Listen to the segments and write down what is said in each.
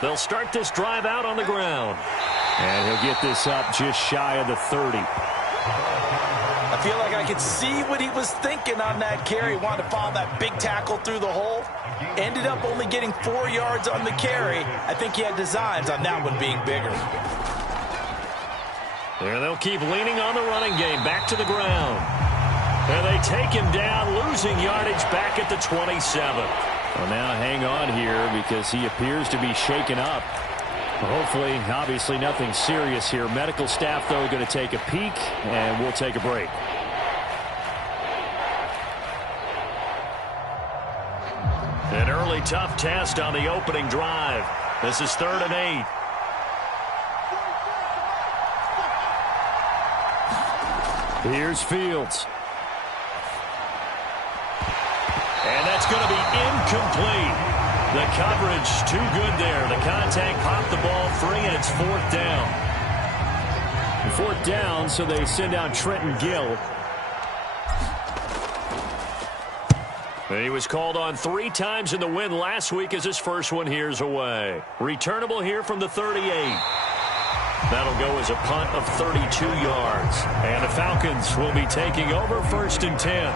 They'll start this drive out on the ground. And he'll get this up just shy of the 30. I feel like I could see what he was thinking on that carry. Wanted to follow that big tackle through the hole. Ended up only getting 4 yards on the carry. I think he had designs on that one being bigger. There they'll keep leaning on the running game. Back to the ground. And they take him down, losing yardage back at the 27. Well, now hang on here because he appears to be shaken up. Hopefully, obviously nothing serious here. Medical staff, though, going to take a peek, and we'll take a break. An early tough test on the opening drive. This is 3rd and 8. Here's Fields. And that's going to be incomplete. The coverage too good there. The contact popped the ball free, and it's 4th down. 4th down, so they send out Trenton Gill. He was called on 3 times in the win last week as his first one here's away. Returnable here from the 38. That'll go as a punt of 32 yards. And the Falcons will be taking over 1st and 10.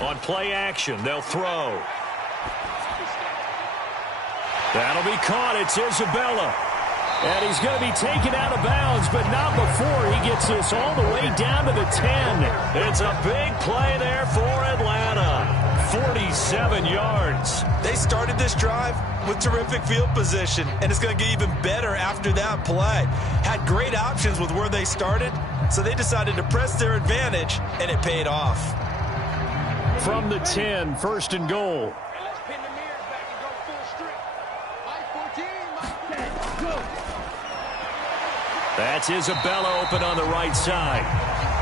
On play action, they'll throw. That'll be caught. It's Isabella. And he's going to be taken out of bounds, but not before he gets this all the way down to the 10. It's a big play there for Atlanta. 47 yards. They started this drive with terrific field position, and it's going to get even better after that play. Had great options with where they started, so they decided to press their advantage, and it paid off. From the 10, 1st and goal. That's Isabella open on the right side.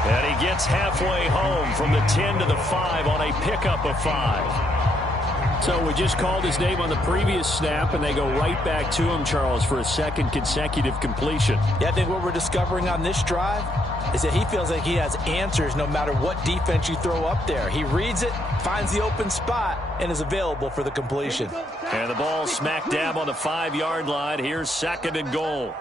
And he gets halfway home from the 10 to the 5 on a pickup of 5. So we just called his name on the previous snap, and they go right back to him, Charles, for a 2nd consecutive completion. Yeah, I think what we're discovering on this drive is that he feels like he has answers no matter what defense you throw up there. He reads it, finds the open spot, and is available for the completion. And the ball smack dab on the 5-yard line. Here's 2nd and goal.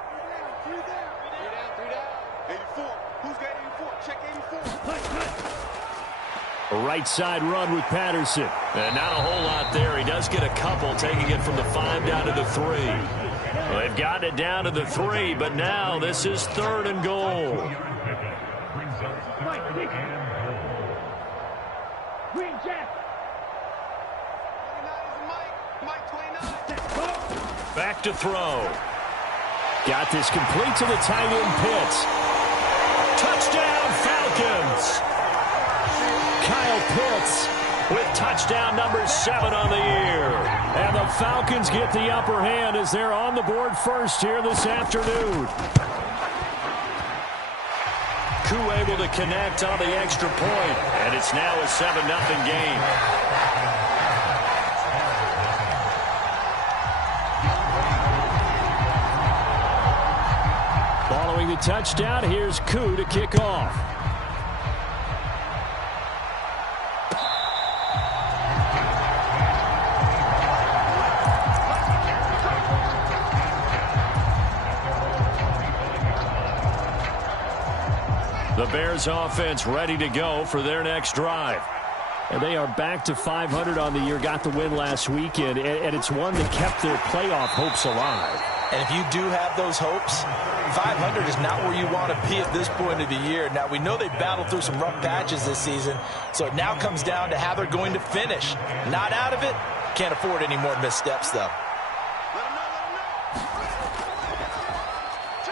A right side run with Patterson. And not a whole lot there. He does get a couple, taking it from the 5 down to the 3. Well, they've gotten it down to the 3, but now this is 3rd and goal. Back to throw. Got this complete to the tight end Pitts. Touchdown Falcons. Kyle Pitts with touchdown number 7 on the year. And the Falcons get the upper hand as they're on the board first here this afternoon. Koo able to connect on the extra point, and it's now a 7-0 game. Following the touchdown, here's Koo to kick off. The Bears offense ready to go for their next drive. And they are back to 500 on the year, got the win last weekend, and it's one that kept their playoff hopes alive. And if you do have those hopes, 500 is not where you want to be at this point of the year. Now, we know they battled through some rough patches this season, so it now comes down to how they're going to finish. Not out of it. Can't afford any more missteps, though.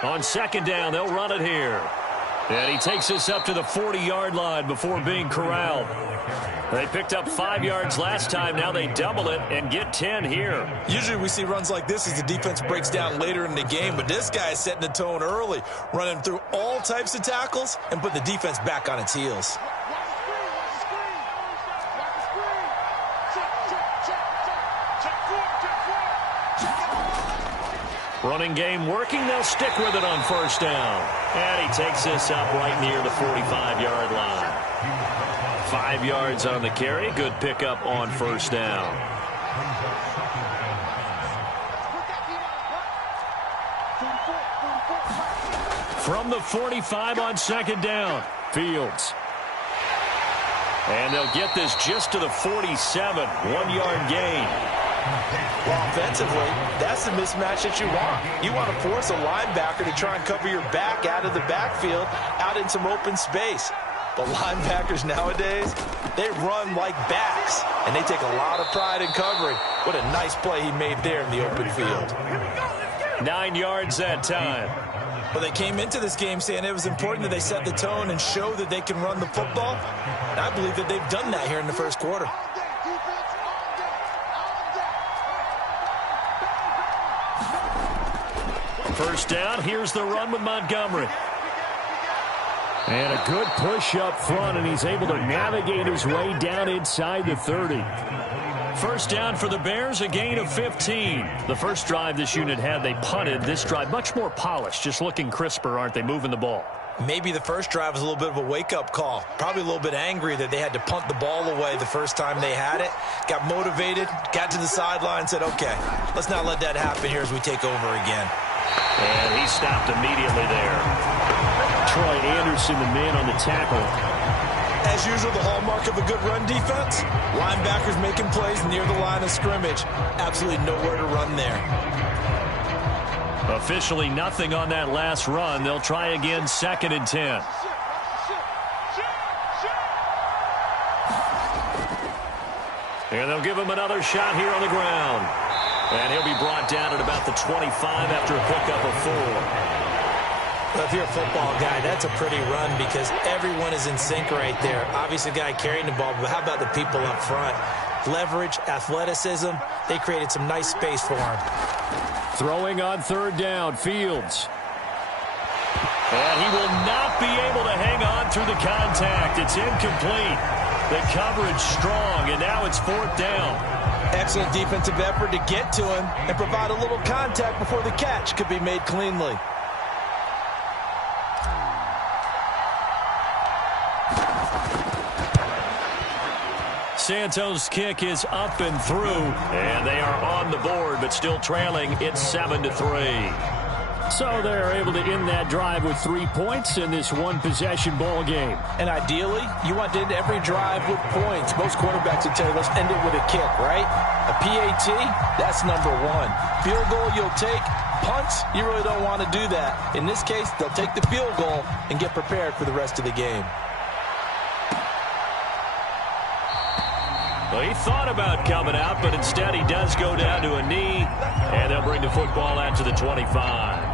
On 2nd down, they'll run it here. And he takes us up to the 40-yard line before being corralled. They picked up 5 yards last time. Now they double it and get 10 here. Usually we see runs like this as the defense breaks down later in the game, but this guy is setting the tone early, running through all types of tackles and put the defense back on its heels. Running game working. They'll stick with it on first down. And he takes this up right near the 45-yard line. 5 yards on the carry. Good pickup on first down. From the 45 on second down, Fields. And they'll get this just to the 47. 1-yard gain. Well, offensively, that's the mismatch that you want. You want to force a linebacker to try and cover your back out of the backfield, out in some open space. But linebackers nowadays, they run like backs, and they take a lot of pride in covering. What a nice play he made there in the open field. 9 yards that time. Well, they came into this game saying it was important that they set the tone and show that they can run the football. And I believe that they've done that here in the first quarter. First down, here's the run with Montgomery. And a good push up front, and he's able to navigate his way down inside the 30. First down for the Bears, a gain of 15. The first drive this unit had, they punted. This drive, much more polished, just looking crisper, aren't they, moving the ball? Maybe the first drive was a little bit of a wake-up call. Probably a little bit angry that they had to punt the ball away the first time they had it. Got motivated, got to the sideline, said, okay, let's not let that happen here as we take over again. And he stopped immediately there. Troy Anderson, the man on the tackle. As usual, the hallmark of a good run defense, linebackers making plays near the line of scrimmage. Absolutely nowhere to run there. Officially nothing on that last run. They'll try again, 2nd and 10. And they'll give him another shot here on the ground. And he'll be brought down at about the 25 after a pickup of 4. Well, if you're a football guy, that's a pretty run because everyone is in sync right there. Obviously, the guy carrying the ball, but how about the people up front? Leverage, athleticism, they created some nice space for him. Throwing on third down, Fields. And he will not be able to hang on through the contact. It's incomplete. The coverage strong, and now it's 4th down. Excellent defensive effort to get to him and provide a little contact before the catch could be made cleanly. Santos' kick is up and through, and they are on the board, but still trailing. It's 7-3. So they're able to end that drive with 3 points in this one-possession ball game. And ideally, you want to end every drive with points. Most quarterbacks would tell you, let's end it with a kick, right? A PAT, that's number 1. Field goal you'll take. Punts, you really don't want to do that. In this case, they'll take the field goal and get prepared for the rest of the game. Well, he thought about coming out, but instead he does go down to a knee, and they'll bring the football out to the 25.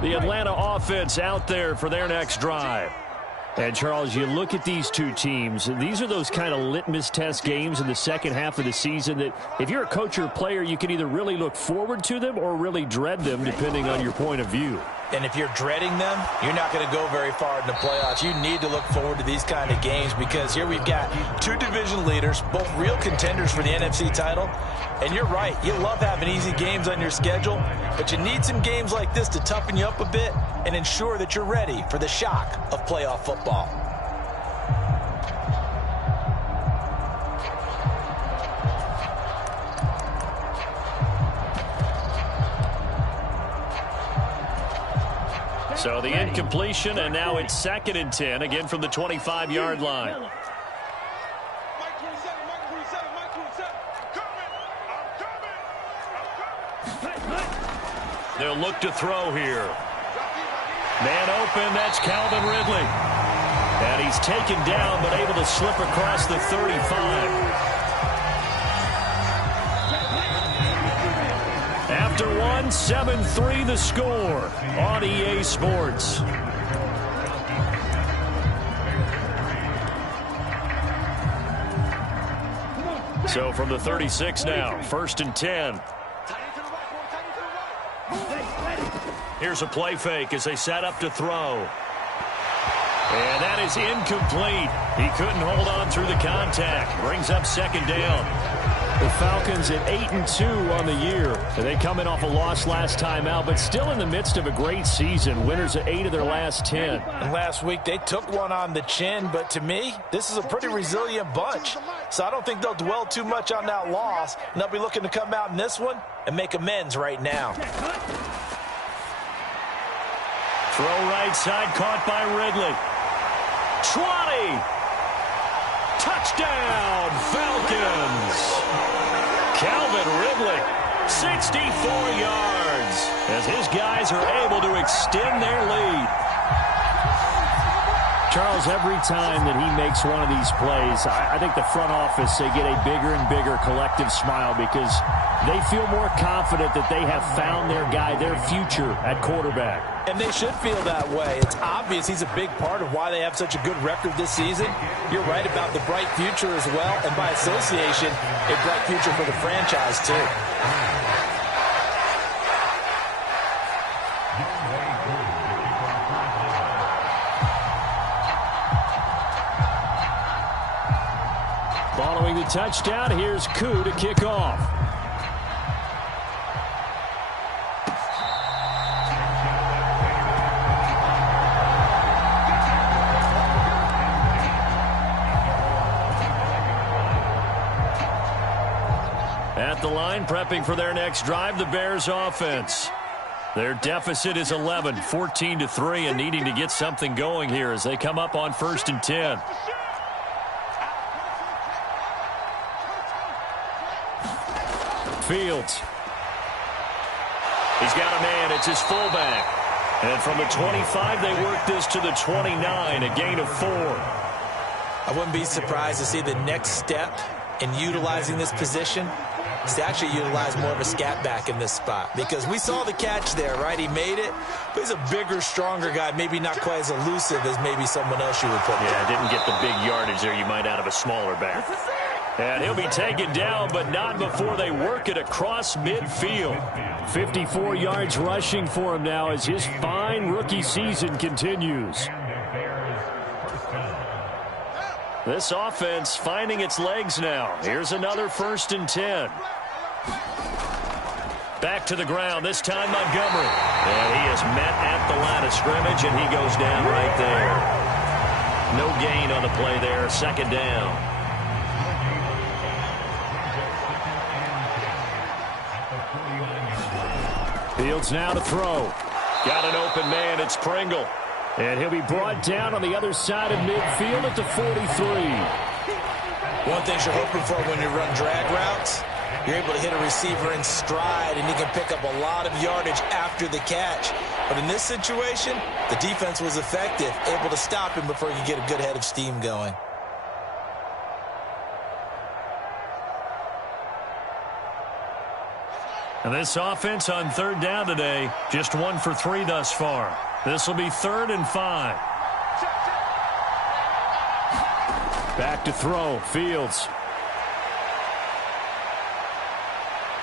The Atlanta offense out there for their next drive. And, Charles, you look at these two teams, these are those kind of litmus test games in the second half of the season that if you're a coach or a player, you can either really look forward to them or really dread them, depending on your point of view. And if you're dreading them, you're not going to go very far in the playoffs. You need to look forward to these kind of games because here we've got 2 division leaders, both real contenders for the NFC title. And you're right, you love having easy games on your schedule, but you need some games like this to toughen you up a bit and ensure that you're ready for the shock of playoff football. So the incompletion, and now it's 2nd and 10, again from the 25-yard line. They'll look to throw here. Man open, that's Calvin Ridley. And he's taken down, but able to slip across the 35. After one, 7-3 the score on EA Sports. So from the 36 now, 1st and 10. Here's a play fake as they set up to throw. And that is incomplete. He couldn't hold on through the contact. Brings up 2nd down. The Falcons at 8-2 on the year. They come in off a loss last time out, but still in the midst of a great season. Winners of 8 of their last 10. And last week they took one on the chin, but to me, this is a pretty resilient bunch. So I don't think they'll dwell too much on that loss. And they'll be looking to come out in this one and make amends right now. Throw right side, caught by Ridley. 20. Touchdown, Falcons. Calvin Ridley, 64 yards, as his guys are able to extend their lead. Charles, every time that he makes one of these plays, I think the front office, they get a bigger and bigger collective smile because they feel more confident that they have found their guy, their future at quarterback. And they should feel that way. It's obvious he's a big part of why they have such a good record this season. You're right about the bright future as well, and by association, a bright future for the franchise too. Following the touchdown, here's Koo to kick off. At the line, prepping for their next drive, the Bears offense. Their deficit is 11, 14-3, and needing to get something going here as they come up on 1st and 10. Fields. He's got a man. It's his fullback. And from the 25, they work this to the 29, a gain of 4. I wouldn't be surprised to see the next step in utilizing this position is to actually utilize more of a scat back in this spot, because we saw the catch there, right? He made it, but he's a bigger, stronger guy, maybe not quite as elusive as maybe someone else you would put there. Yeah, didn't get the big yardage there you might out of a smaller back. And he'll be taken down, but not before they work it across midfield. 54 yards rushing for him now as his fine rookie season continues. This offense finding its legs now. Here's another 1st and 10. Back to the ground, this time Montgomery. And he is met at the line of scrimmage, and he goes down right there. No gain on the play there, 2nd down. Fields now to throw. Got an open man, it's Pringle. And he'll be brought down on the other side of midfield at the 43. One thing you're hoping for when you run drag routes, you're able to hit a receiver in stride, and he can pick up a lot of yardage after the catch. But in this situation, the defense was effective, able to stop him before he could get a good head of steam going. And this offense on 3rd down today, just 1 for 3 thus far. This will be 3rd and 5. Back to throw, Fields.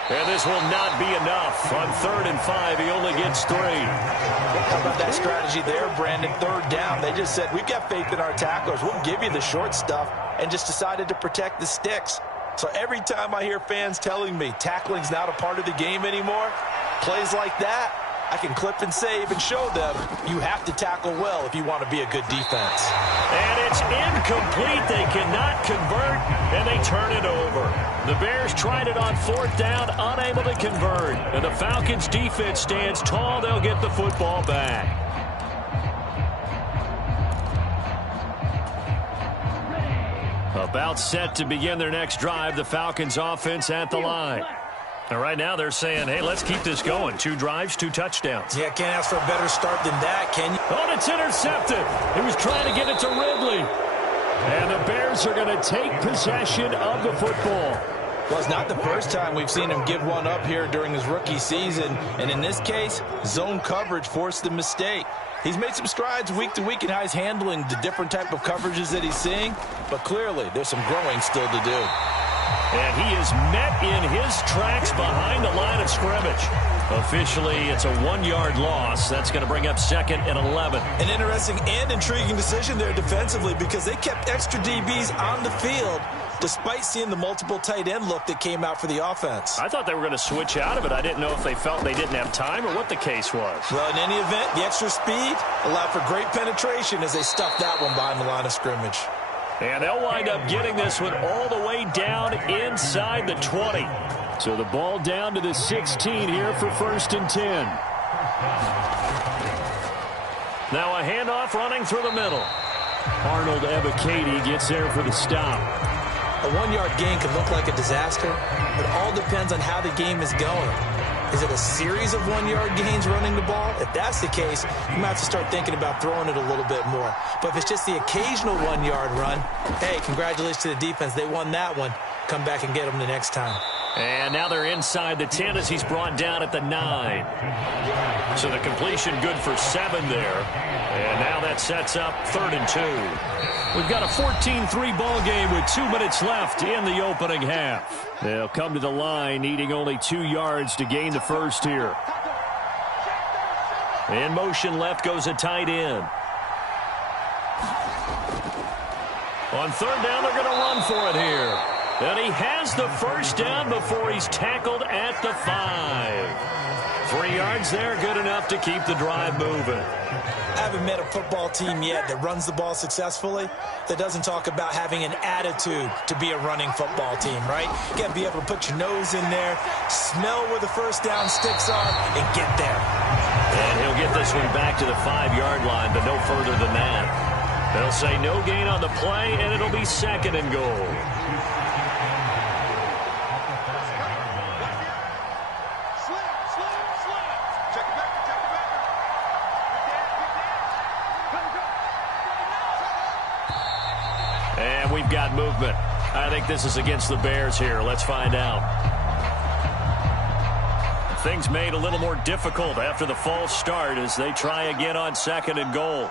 And this will not be enough. On 3rd and 5, he only gets 3. How about that strategy there, Brandon? 3rd down, they just said, we've got faith in our tacklers. We'll give you the short stuff, and just decided to protect the sticks. So every time I hear fans telling me tackling's not a part of the game anymore, plays like that, I can clip and save and show them you have to tackle well if you want to be a good defense. And it's incomplete. They cannot convert, and they turn it over. The Bears tried it on 4th down, unable to convert. And the Falcons' defense stands tall. They'll get the football back. About set to begin their next drive, the Falcons offense at the line. And right now they're saying, hey, let's keep this going. 2 drives, 2 touchdowns. Yeah, can't ask for a better start than that, can you? Oh, it's intercepted. He was trying to get it to Ridley. And the Bears are going to take possession of the football. Well, it's not the first time we've seen him give one up here during his rookie season. And in this case, zone coverage forced the mistake. He's made some strides week to week in how he's handling the different type of coverages that he's seeing. But clearly, there's some growing still to do. And he is met in his tracks behind the line of scrimmage. Officially, it's a 1-yard loss. That's going to bring up 2nd and 11. An interesting and intriguing decision there defensively because they kept extra DBs on the field despite seeing the multiple tight end look that came out for the offense. I thought they were going to switch out of it. I didn't know if they felt they didn't have time or what the case was. Well, in any event, the extra speed allowed for great penetration as they stuffed that one behind the line of scrimmage. And they'll wind up getting this one all the way down inside the 20. So the ball down to the 16 here for 1st and 10. Now a handoff running through the middle. Arnold Ebiketie gets there for the stop. A 1-yard gain can look like a disaster. It all depends on how the game is going. Is it a series of 1-yard gains running the ball? If that's the case, you might have to start thinking about throwing it a little bit more. But if it's just the occasional 1-yard run, hey, congratulations to the defense. They won that one. Come back and get them the next time. And now they're inside the 10 as he's brought down at the 9. So the completion good for 7 there. And now that sets up 3rd and 2. We've got a 14-3 ball game with 2 minutes left in the opening half. They'll come to the line needing only 2 yards to gain the first here. In motion left goes a tight end. On 3rd down, they're going to run for it here. And he has the first down before he's tackled at the 5. 3 yards there, good enough to keep the drive moving. I haven't met a football team yet that runs the ball successfully that doesn't talk about having an attitude to be a running football team, right? You got to be able to put your nose in there, smell where the first down sticks are, and get there. And he'll get this one back to the 5-yard line, but no further than that. They'll say no gain on the play, and it'll be 2nd and goal. And we've got movement. I think this is against the Bears here. Let's find out. Things made a little more difficult after the false start as they try again on 2nd and goal.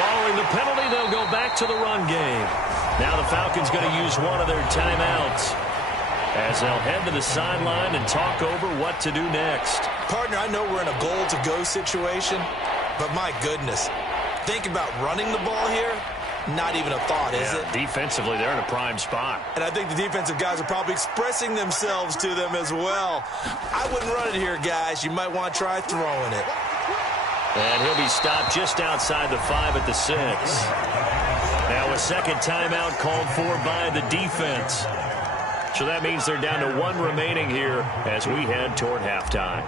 Following the penalty, they'll go back to the run game. Now the Falcons going to use one of their timeouts as they'll head to the sideline and talk over what to do next. Partner, I know we're in a goal-to-go situation, but my goodness, think about running the ball here. Not even a thought, is it? Defensively, they're in a prime spot. And I think the defensive guys are probably expressing themselves to them as well. I wouldn't run it here, guys. You might want to try throwing it. And he'll be stopped just outside the 5 at the 6. Now a second timeout called for by the defense. So that means they're down to 1 remaining here as we head toward halftime.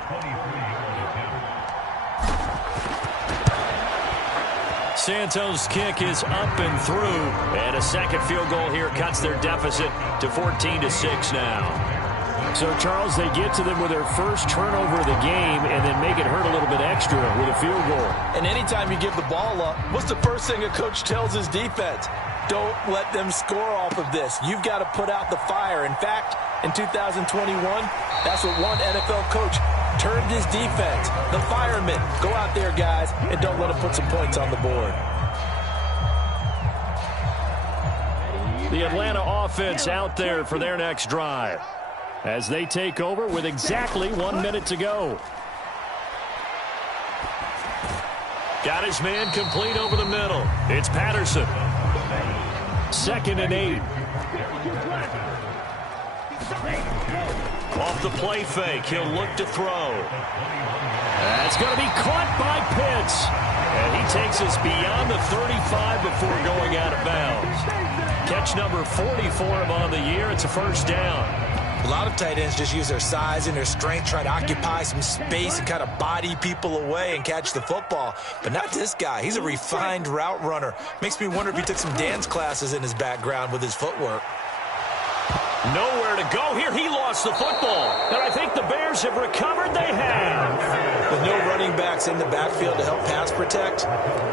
Santos' kick is up and through. And a second field goal here cuts their deficit to 14-6 now. So, Charles, they get to them with their first turnover of the game and then make it hurt a little bit extra with a field goal. And anytime you give the ball up, what's the first thing a coach tells his defense? Don't let them score off of this. You've got to put out the fire. In fact, in 2021, that's what one NFL coach termed his defense. The firemen. Go out there, guys, and don't let them put some points on the board. The Atlanta offense out there for their next drive as they take over with exactly 1 minute to go. Got his man complete over the middle. It's Patterson. 2nd and 8. Off the play fake, he'll look to throw. That's going to be caught by Pitts. And he takes us beyond the 35 before going out of bounds. Catch number 40 for him on the year. It's a first down. A lot of tight ends just use their size and their strength, try to occupy some space and kind of body people away and catch the football. But not this guy. He's a refined route runner. Makes me wonder if he took some dance classes in his background with his footwork. Nowhere to go here. He lost the football. And I think the Bears have recovered. They have. With no running backs in the backfield to help pass protect,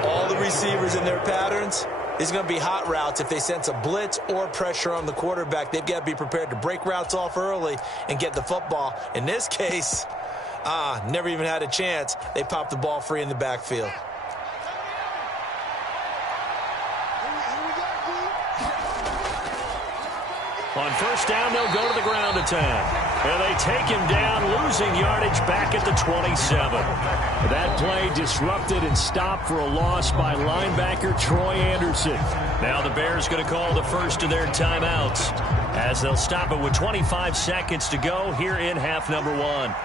all the receivers in their patterns, these are going to be hot routes. If they sense a blitz or pressure on the quarterback, they've got to be prepared to break routes off early and get the football. In this case, never even had a chance. They popped the ball free in the backfield. On first down, they'll go to the ground attack. And they take him down, losing yardage back at the 27. That play disrupted and stopped for a loss by linebacker Troy Anderson. Now the Bears going to call the first of their timeouts as they'll stop it with 25 seconds to go here in half number one.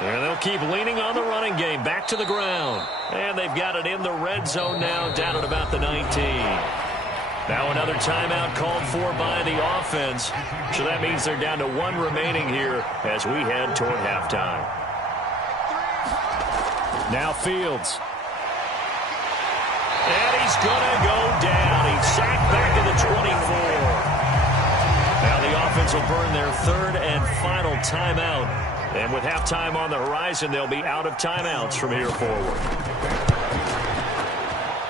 And they'll keep leaning on the running game. Back to the ground. And they've got it in the red zone now, down at about the 19. Now another timeout called for by the offense. So that means they're down to one remaining here as we head toward halftime. Now Fields. And he's going to go down. He's sacked back to the 24. Now the offense will burn their third and final timeout. And with halftime on the horizon, they'll be out of timeouts from here forward.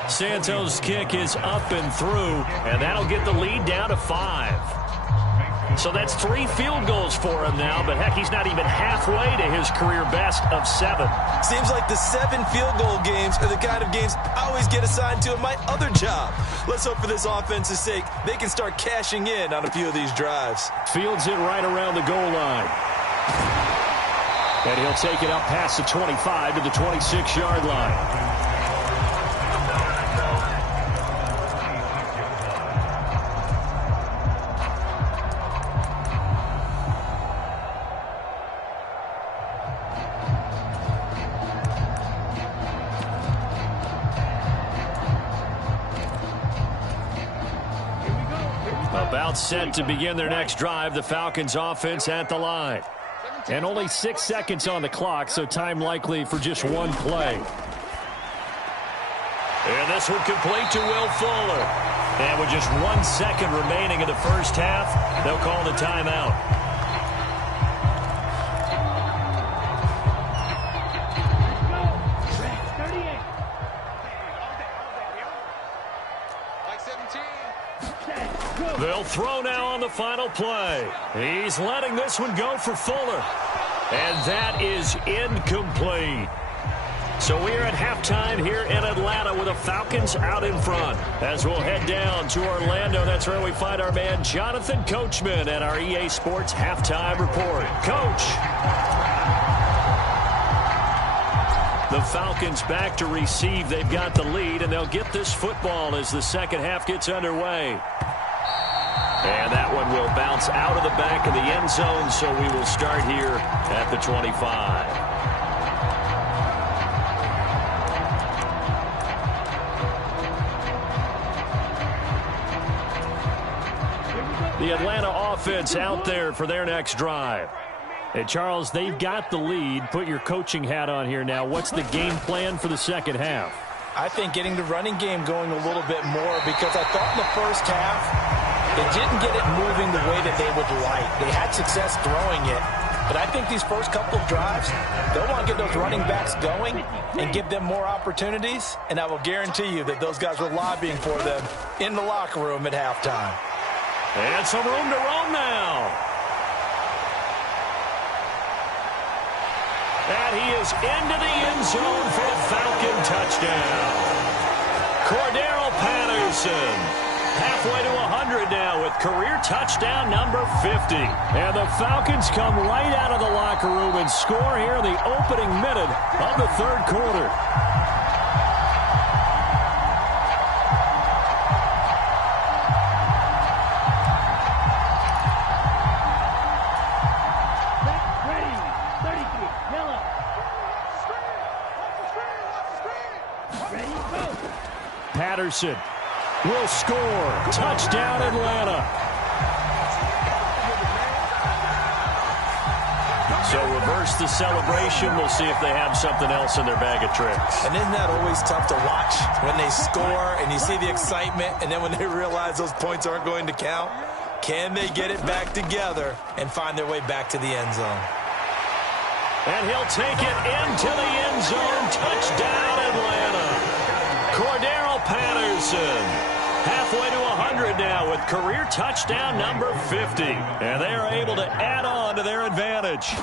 Santos' kick is up and through, and that'll get the lead down to 5. So that's 3 field goals for him now, but heck, he's not even halfway to his career best of 7. Seems like the 7 field goal games are the kind of games I always get assigned to in my other job. Let's hope for this offense's sake they can start cashing in on a few of these drives. Fields it right around the goal line. And he'll take it up past the 25 to the 26-yard line. About set to begin their next drive, the Falcons offense at the line. And only 6 seconds on the clock, so time likely for just one play. And this one complete to Will Fuller. And with just 1 second remaining in the first half, they'll call the timeout. They'll throw now on the final play. He's letting this one go for Fuller. And that is incomplete. So we are at halftime here in Atlanta with the Falcons out in front. As we'll head down to Orlando, that's where we find our man Jonathan Coachman at our EA Sports Halftime Report. Coach. The Falcons back to receive. They've got the lead, and they'll get this football as the second half gets underway. And that one will bounce out of the back of the end zone, so we will start here at the 25. The Atlanta offense out there for their next drive. Hey, Charles, they've got the lead. Put your coaching hat on here now. What's the game plan for the second half? I think getting the running game going a little bit more, because I thought in the first half they didn't get it moving the way that they would like. They had success throwing it, but I think these first couple of drives, they'll want to get those running backs going and give them more opportunities, and I will guarantee you that those guys were lobbying for them in the locker room at halftime. And some room to roam now. And he is into the end zone for a Falcon touchdown. Cordero Patterson. Halfway to 100 now with career touchdown number 50. And the Falcons come right out of the locker room and score here in the opening minute of the third quarter. Patterson will score. Touchdown, Atlanta. So reverse the celebration. We'll see if they have something else in their bag of tricks. And isn't that always tough to watch when they score and you see the excitement, and then when they realize those points aren't going to count? Can they get it back together and find their way back to the end zone? And he'll take it into the end zone. Touchdown, Atlanta. Cordero Patterson. Halfway to 100 now with career touchdown number 50. And they are able to add on to their advantage.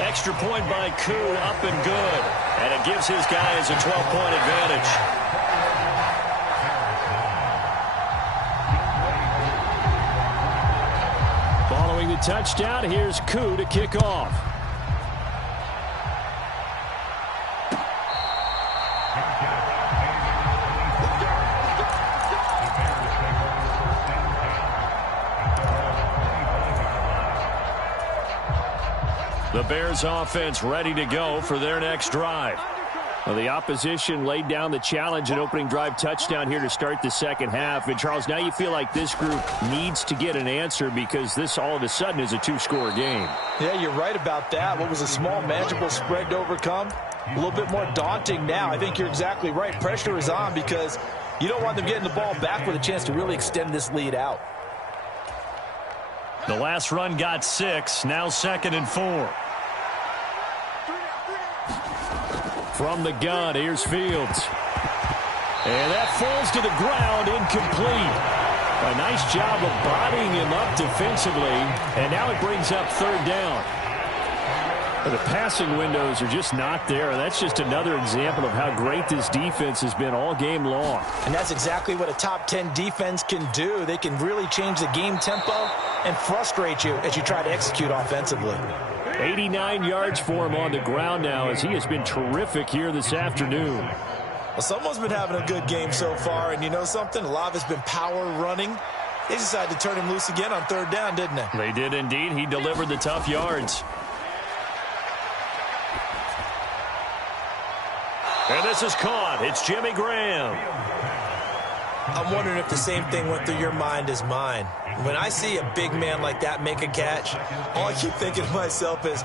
Extra point by Koo, up and good. And it gives his guys a 12-point advantage. Following the touchdown, here's Koo to kick off. The Bears offense ready to go for their next drive. Well, the opposition laid down the challenge, an opening drive touchdown here to start the second half. And, Charles, now you feel like this group needs to get an answer because this all of a sudden is a two-score game. Yeah, you're right about that. What was a small, manageable spread to overcome? A little bit more daunting now. I think you're exactly right. Pressure is on because you don't want them getting the ball back with a chance to really extend this lead out. The last run got 6, now 2nd and 4. From the gun, here's Fields. And that falls to the ground, incomplete. A nice job of bodying him up defensively, and now it brings up third down. The passing windows are just not there. That's just another example of how great this defense has been all game long. And that's exactly what a top 10 defense can do. They can really change the game tempo and frustrate you as you try to execute offensively. 89 yards for him on the ground now as he has been terrific here this afternoon. Well, someone's been having a good game so far, and you know something? A lot of it's been power running. They decided to turn him loose again on third down, didn't they? They did indeed. He delivered the tough yards. And this is caught. It's Jimmy Graham. I'm wondering if the same thing went through your mind as mine. When I see a big man like that make a catch, all I keep thinking to myself is,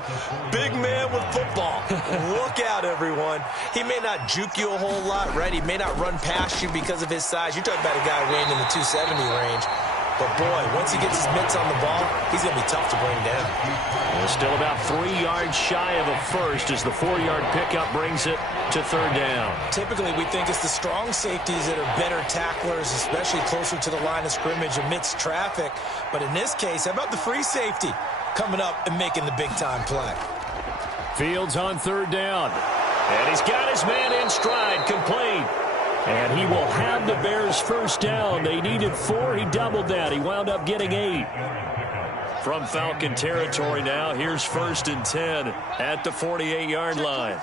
big man with football. Look out, everyone. He may not juke you a whole lot, right? He may not run past you because of his size. You're talking about a guy weighing in the 270 range. But, boy, once he gets his mitts on the ball, he's going to be tough to bring down. We're still about 3 yards shy of a first as the 4-yard pickup brings it to third down. Typically, we think it's the strong safeties that are better tacklers, especially closer to the line of scrimmage amidst traffic. But in this case, how about the free safety coming up and making the big-time play? Fields on third down. And he's got his man in stride, complete. And he will have the Bears first down. They needed 4. He doubled that. He wound up getting 8. From Falcon territory now, here's 1st and 10 at the 48-yard line.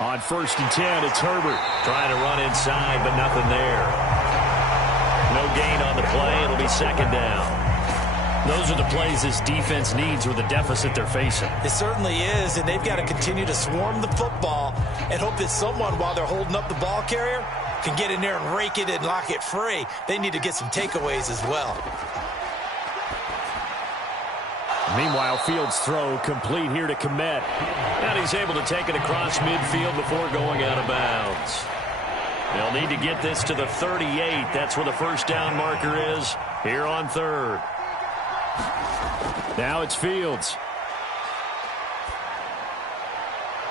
On 1st and 10, it's Herbert. Trying to run inside, but nothing there. No gain on the play. It'll be 2nd down. Those are the plays this defense needs with the deficit they're facing. It certainly is, and they've got to continue to swarm the football and hope that someone, while they're holding up the ball carrier, can get in there and rake it and lock it free. They need to get some takeaways as well. Meanwhile, Fields' throw complete here to Kmet. And he's able to take it across midfield before going out of bounds. They'll need to get this to the 38. That's where the first down marker is here on third. Now it's Fields.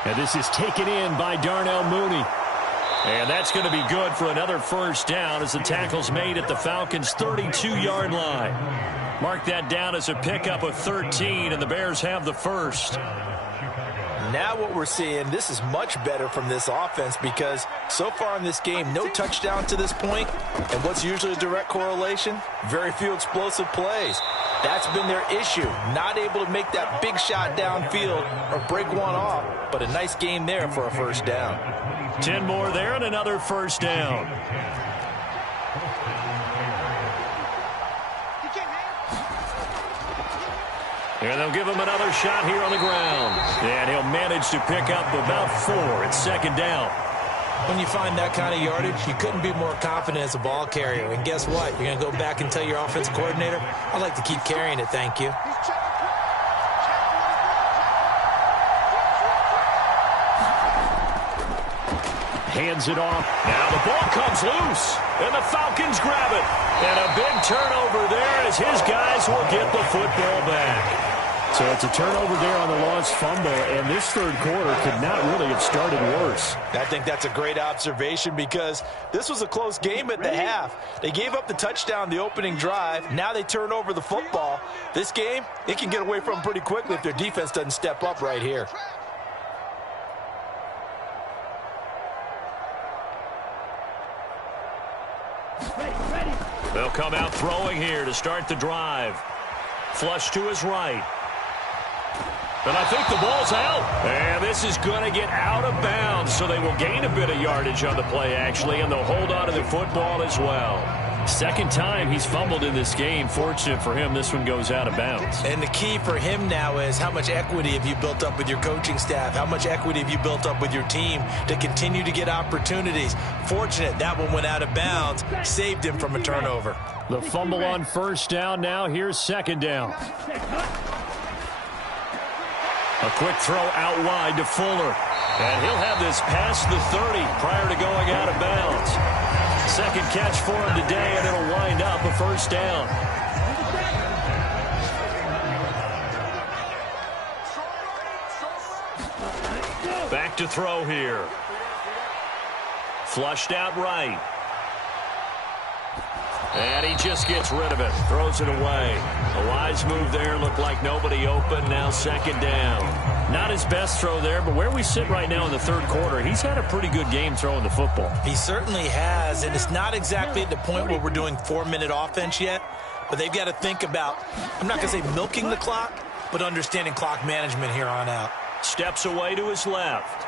And this is taken in by Darnell Mooney. And that's going to be good for another first down as the tackle's made at the Falcons' 32-yard line. Mark that down as a pickup of 13, and the Bears have the first. Now what we're seeing, this is much better from this offense because so far in this game, no touchdown to this point. And what's usually a direct correlation? Very few explosive plays. That's been their issue. Not able to make that big shot downfield or break one off, but a nice game there for a first down. 10 more there and another first down. And they'll give him another shot here on the ground. And he'll manage to pick up about 4 at second down. When you find that kind of yardage, you couldn't be more confident as a ball carrier. And guess what? You're going to go back and tell your offensive coordinator, I'd like to keep carrying it, thank you. Hands it off. Now the ball comes loose, and the Falcons grab it. And a big turnover there as his guys will get the football back. So it's a turnover there on the lost fumble, and this third quarter could not really have started worse. I think that's a great observation because this was a close game at the half. They gave up the touchdown the opening drive. Now they turn over the football. This game, it can get away from them pretty quickly if their defense doesn't step up right here. They'll come out throwing here to start the drive. Flush to his right. And I think the ball's out. And this is going to get out of bounds, so they will gain a bit of yardage on the play, actually, and they'll hold on to the football as well. Second time he's fumbled in this game. Fortunate for him, this one goes out of bounds. And the key for him now is how much equity have you built up with your coaching staff? How much equity have you built up with your team to continue to get opportunities? Fortunate that one went out of bounds, saved him from a turnover. The fumble on first down now. Here's second down. A quick throw out wide to Fuller. And he'll have this past the 30 prior to going out of bounds. Second catch for him today, and it'll wind up a first down. Back to throw here. Flushed out right. And he just gets rid of it. Throws it away. A wise move there. Looked like nobody open. Now second down. Not his best throw there, but where we sit right now in the third quarter, he's had a pretty good game throwing the football. He certainly has, and it's not exactly at the point where we're doing 4-minute offense yet, but they've got to think about, I'm not going to say milking the clock, but understanding clock management here on out. Steps away to his left.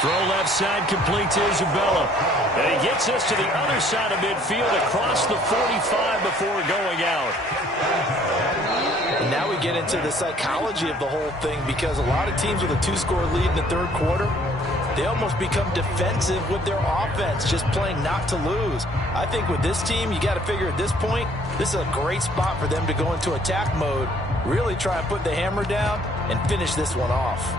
Throw left side complete to Isabella. And he gets us to the other side of midfield across the 45 before going out. And now we get into the psychology of the whole thing because a lot of teams with a 2-score lead in the third quarter, they almost become defensive with their offense, just playing not to lose. I think with this team, you got to figure at this point, this is a great spot for them to go into attack mode, really try and put the hammer down and finish this one off.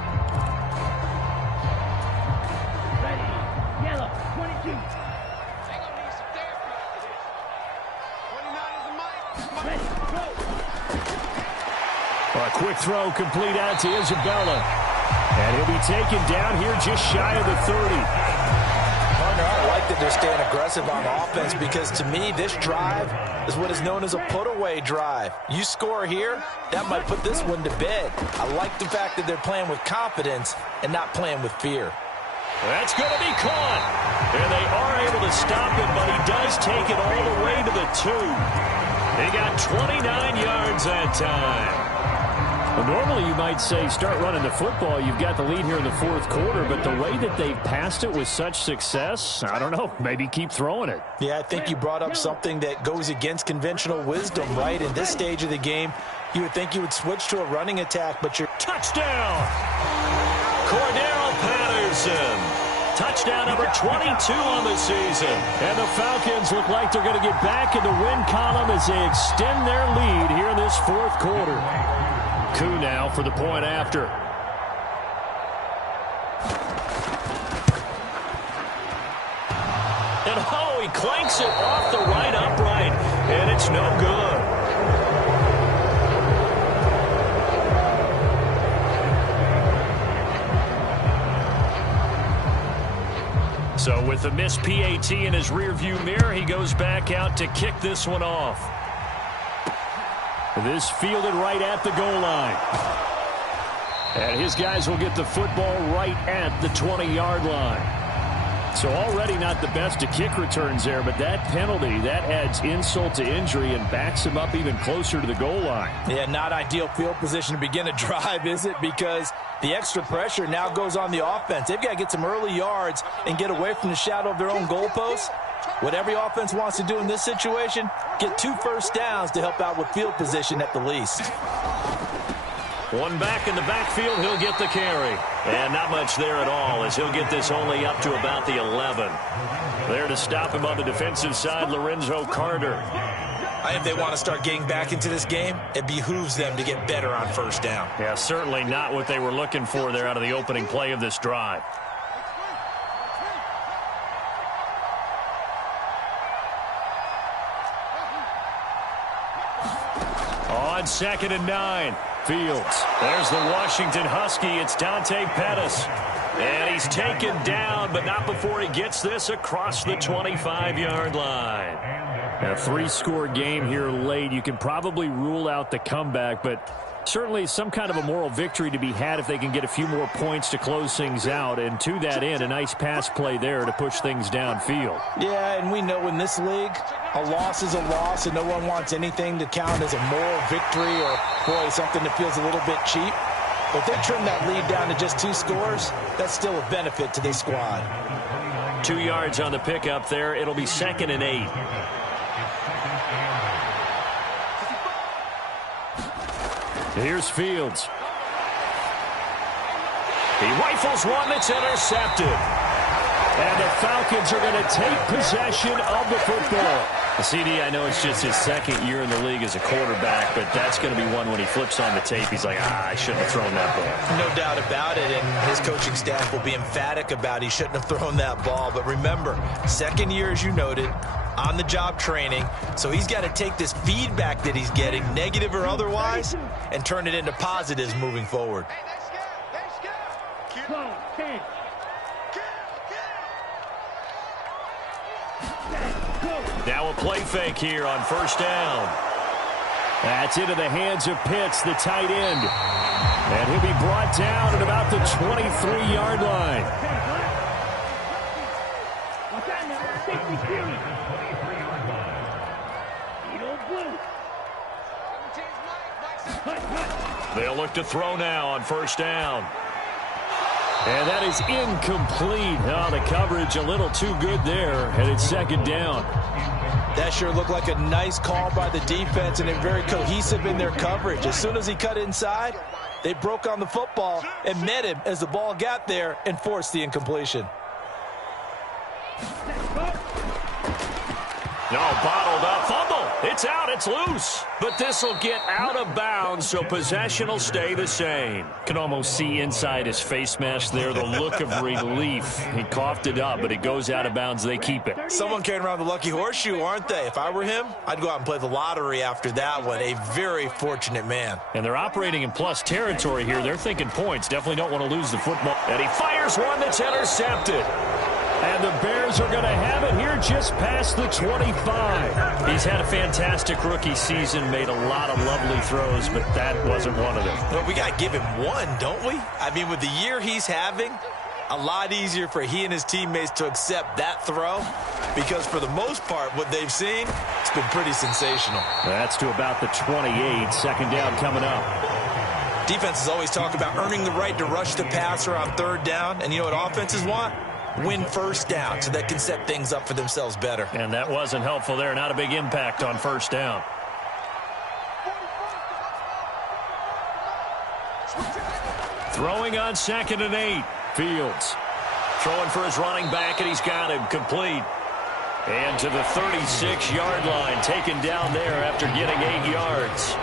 A quick throw complete out to Isabella. And he'll be taken down here just shy of the 30. Partner, I like that they're staying aggressive on offense because to me, this drive is what is known as a put-away drive. You score here, that might put this one to bed. I like the fact that they're playing with confidence and not playing with fear. That's going to be caught. And they are able to stop him, but he does take it all the way to the 2. He got 29 yards that time. Well, normally you might say start running the football. You've got the lead here in the fourth quarter, but the way that they've passed it with such success, I don't know, maybe keep throwing it. Yeah, I think you brought up something that goes against conventional wisdom, right? In this stage of the game, you would think you would switch to a running attack, but you're... Touchdown! Cordero Patterson. Touchdown number 22 on the season. And the Falcons look like they're going to get back in the win column as they extend their lead here in this fourth quarter. Coup now for the point after. And oh, he clanks it off the right upright, and it's no good. So with the missed PAT in his rearview mirror, he goes back out to kick this one off. This fielded right at the goal line. And his guys will get the football right at the 20-yard line. So already not the best of kick returns there, but that penalty, that adds insult to injury and backs him up even closer to the goal line. Yeah, not ideal field position to begin a drive, is it? Because the extra pressure now goes on the offense. They've got to get some early yards and get away from the shadow of their own goalposts. What every offense wants to do in this situation, get 2 first downs to help out with field position at the least. One back in the backfield, he'll get the carry. And not much there at all, as he'll get this only up to about the 11. There to stop him on the defensive side, Lorenzo Carter. If they want to start getting back into this game, it behooves them to get better on first down. Yeah, certainly not what they were looking for there out of the opening play of this drive. On 2nd and 9, Fields. There's the Washington Husky. It's Dante Pettis. And he's taken down, but not before he gets this across the 25-yard line. A 3-score game here late. You can probably rule out the comeback, but certainly some kind of a moral victory to be had if they can get a few more points to close things out. And to that end, a nice pass play there to push things downfield. Yeah, and we know in this league, a loss is a loss, and no one wants anything to count as a moral victory or, boy, something that feels a little bit cheap. But if they trim that lead down to just 2 scores, that's still a benefit to this squad. 2 yards on the pickup there. It'll be 2nd and 8. Here's Fields. He rifles one that's intercepted. And the Falcons are going to take possession of the football. CD, I know it's just his 2nd year in the league as a quarterback, but that's going to be one when he flips on the tape. He's like, I shouldn't have thrown that ball. No doubt about it, and his coaching staff will be emphatic about he shouldn't have thrown that ball. But remember, 2nd year, as you noted, on-the-job training, so he's got to take this feedback that he's getting, negative or otherwise, and turn it into positives moving forward. Now a play fake here on 1st down. That's into the hands of Pitts, the tight end. And he'll be brought down at about the 23-yard line. They'll look to throw now on 1st down. And that is incomplete. Oh, the coverage a little too good there, and it's 2nd down. That sure looked like a nice call by the defense, and they're very cohesive in their coverage. As soon as he cut inside, they broke on the football and met him as the ball got there and forced the incompletion. No, bottled up. Fumble. It's out. It's loose. But this will get out of bounds, so possession will stay the same. Can almost see inside his face mask there the look of relief. He coughed it up, but it goes out of bounds. They keep it. Someone carrying around the lucky horseshoe, aren't they? If I were him, I'd go out and play the lottery after that one. A very fortunate man. And they're operating in plus territory here. They're thinking points. Definitely don't want to lose the football. And he fires one that's intercepted. And the Bears are going to have it here just past the 25. He's had a fantastic rookie season, made a lot of lovely throws, but that wasn't one of them. Well, we got to give him one, don't we? I mean, with the year he's having, a lot easier for he and his teammates to accept that throw, because for the most part, what they've seen, it's been pretty sensational. That's to about the 28. 2nd down coming up. Defenses always talk about earning the right to rush the passer on 3rd down, and you know what offenses want? Win 1st down so they can set things up for themselves better. And that wasn't helpful there. Not a big impact on 1st down. Throwing on 2nd and 8. Fields throwing for his running back, and he's got him complete. And to the 36-yard line, taken down there after getting 8 yards.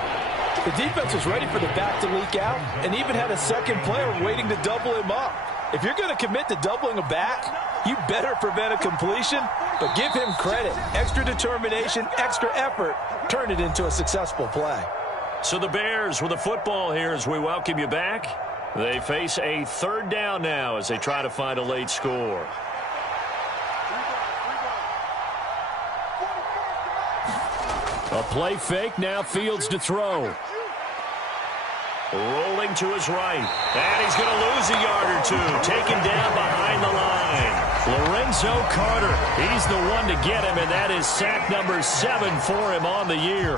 The defense was ready for the back to leak out and even had a 2nd player waiting to double him up. If you're going to commit to doubling a back, you better prevent a completion, but give him credit. Extra determination, extra effort, turn it into a successful play. So the Bears with the football here as we welcome you back. They face a 3rd down now as they try to find a late score. A play fake, now Fields to throw. Rolling to his right. And he's going to lose a yard or two. Taken down behind the line. Lorenzo Carter. He's the one to get him, and that is sack number 7 for him on the year.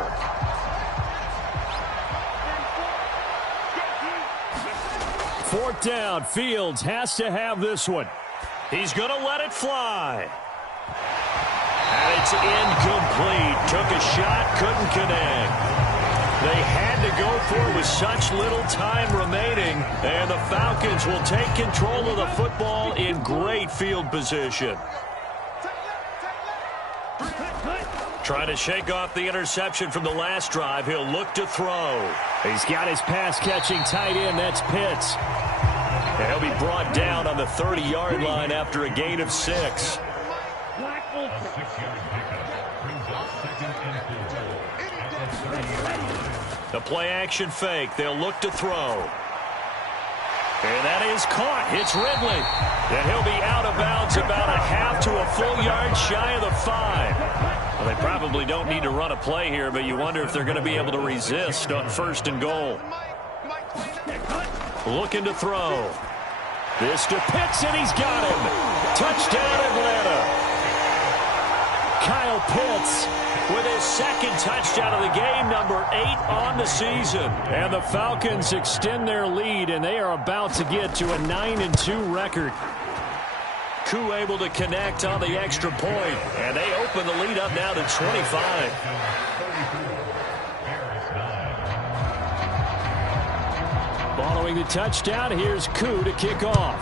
Fourth down. Fields has to have this one. He's going to let it fly. And it's incomplete. Took a shot, couldn't connect. They had to go for with such little time remaining. And the Falcons will take control of the football in great field position. Trying to shake off the interception from the last drive. He'll look to throw. He's got his pass-catching tight end. That's Pitts. And he'll be brought down on the 30-yard line after a gain of 6. The play-action fake. They'll look to throw. And that is caught. It's Ridley. And he'll be out of bounds about a half to a full yard shy of the 5. Well, they probably don't need to run a play here, but you wonder if they're going to be able to resist on 1st and goal. Looking to throw. This to Pitts, and he's got him. Touchdown, Atlanta. Kyle Pitts with his 2nd touchdown of the game, number 8 on the season. And the Falcons extend their lead, and they are about to get to a 9-2 record. Koo able to connect on the extra point, and they open the lead up now to 25. Following the touchdown, here's Koo to kick off.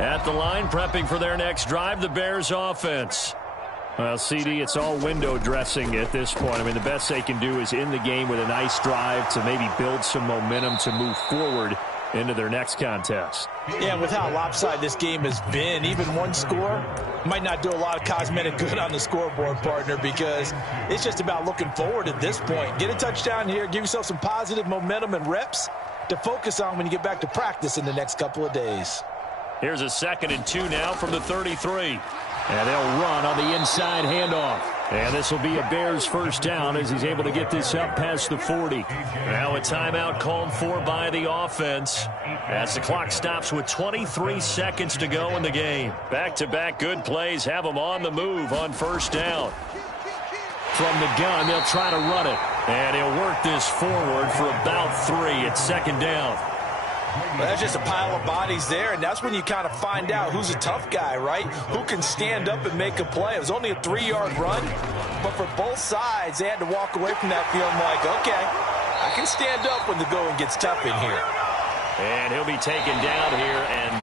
At the line, prepping for their next drive, the Bears offense. Well, CD, it's all window dressing at this point. I mean, the best they can do is in the game with a nice drive to maybe build some momentum to move forward into their next contest. Yeah, with how lopsided this game has been, even one score might not do a lot of cosmetic good on the scoreboard, partner, because it's just about looking forward at this point. Get a touchdown here, give yourself some positive momentum and reps to focus on when you get back to practice in the next couple of days. Here's a 2nd and 2 now from the 33. And they'll run on the inside handoff. And this will be a Bears first down as he's able to get this up past the 40. Now a timeout called for by the offense as the clock stops with 23 seconds to go in the game. Back-to-back good plays have them on the move on 1st down. From the gun, they'll try to run it. And he'll work this forward for about 3 at 2nd down. Well, that's just a pile of bodies there, and that's when you kind of find out who's a tough guy, right? Who can stand up and make a play. It was only a 3-yard run, but for both sides, they had to walk away from that feeling like, okay, I can stand up when the going gets tough in here. And he'll be taken down here and